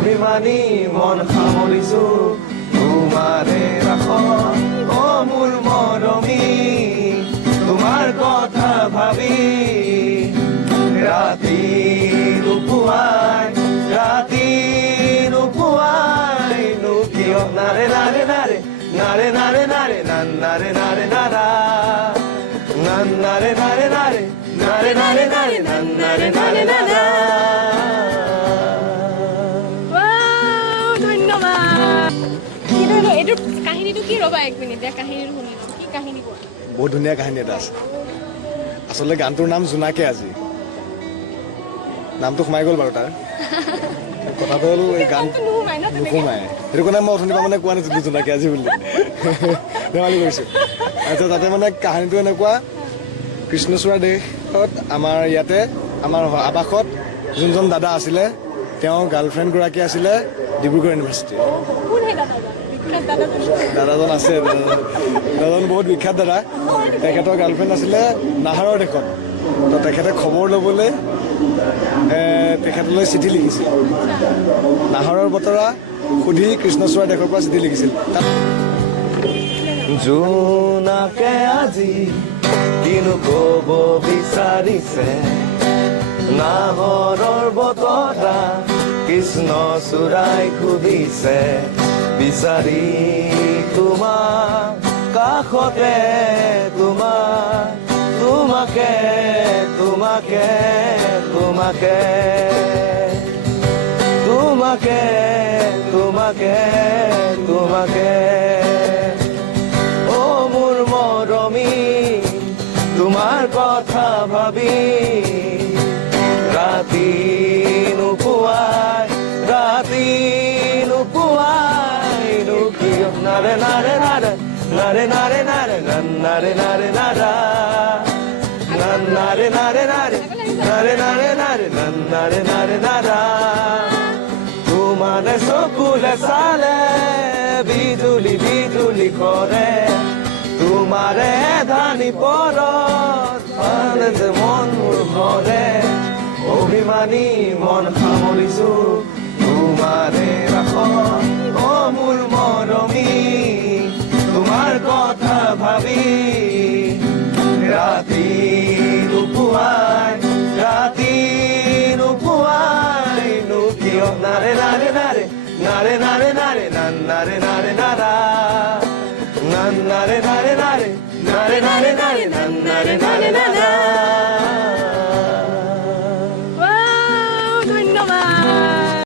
অভিমানী মন সামৰিছো তোমাৰে ৰাখত অ মোৰ মৰমী তোমাৰ কথা ভাবি ৰাতি নুপুৱাই নো কিয় নাৰে নাৰে নাৰে নাৰে নাৰে নাৰে নাৰে নাৰে নাৰা নাৰে নাৰে নাৰে নাৰে নাৰে নাৰে নাৰে নাৰে নাৰা এইটো কাহিনীটো কি ৰবা এক মিনিট কাহিনীটো শুনিলো কি কাহিনী কোৱা বহুত ধুনীয়া কাহিনী এটা আছে আচলতে গানটোৰ নাম জোনাকে আজি নামটো সোমাই গ'ল বাৰু তাৰ কথাটো হ'ল এই গান নোসোমায় সেইটো কাৰণে মই অথনিৰ পৰা মানে কোৱা নাছিলোঁ জোনাকে আজি বুলি ধেমালি কৰিছোঁ তাৰপিছত তাতে মানে কাহিনীটো এনেকুৱা কৃষ্ণচূড়া দেশত আমাৰ ইয়াতে আমাৰ আৱাসত যোনজন দাদা আছিলে তেওঁৰ গাৰ্লফ্ৰেণ্ডগৰাকী আছিলে ডিব্ৰুগড় ইউনিভাৰ্চিটি দাদাজন আছে দাদাজন বহুত বিখ্যাত দাদা তেখেতৰ গাৰ্লফ্ৰেণ্ড আছিলে নাহাৰৰ দেশত তো তেখেতে খবৰ ল'বলৈ তেখেতলৈ চিঠি লিখিছিল নাহৰৰ বতৰা সুধি কৃষ্ণচূড়া দেশৰ পৰা চিঠি লিখিছিল জোনাকে আজি কিনো ক'ব বিচাৰিছে নাহৰৰ বতৰা কৃষ্ণচূড়াই সুধিছে বিচাৰি তোমাক কাষতে তোমাকে তোমাকে তোমাকে তোমাকে তোমাকে তোমাকে ও মোৰ মৰমী তোমাৰ কথা ভাবি ৰাতি নুপুৱাই নো কিয় নাৰে নাৰে নাৰে নাৰে নাৰে নাৰে নাৰে নাৰে নাৰা নাৰে নাৰে নাৰে নাৰে নাৰে নাৰে নাৰে নাৰে নাৰা তোমাৰে চকুলে চালে বিজুলি বিজুলি কৰে তোমাৰে ধানি পৰত পালে যে মন মোৰ ভৰে অভিমানী মন সামৰিছো তোমাৰে ৰাখত অ মোৰ মৰমী তোমাৰ কথা ভাবি ৰাতি নুপুৱাই নো কিয় নাৰে নাৰে নাৰে নাৰে নাৰে নাৰে নাৰে নাৰে নাৰা নাৰে নাৰে নাৰে নাৰে নাৰে নাৰে নাৰে নাৰে নাৰে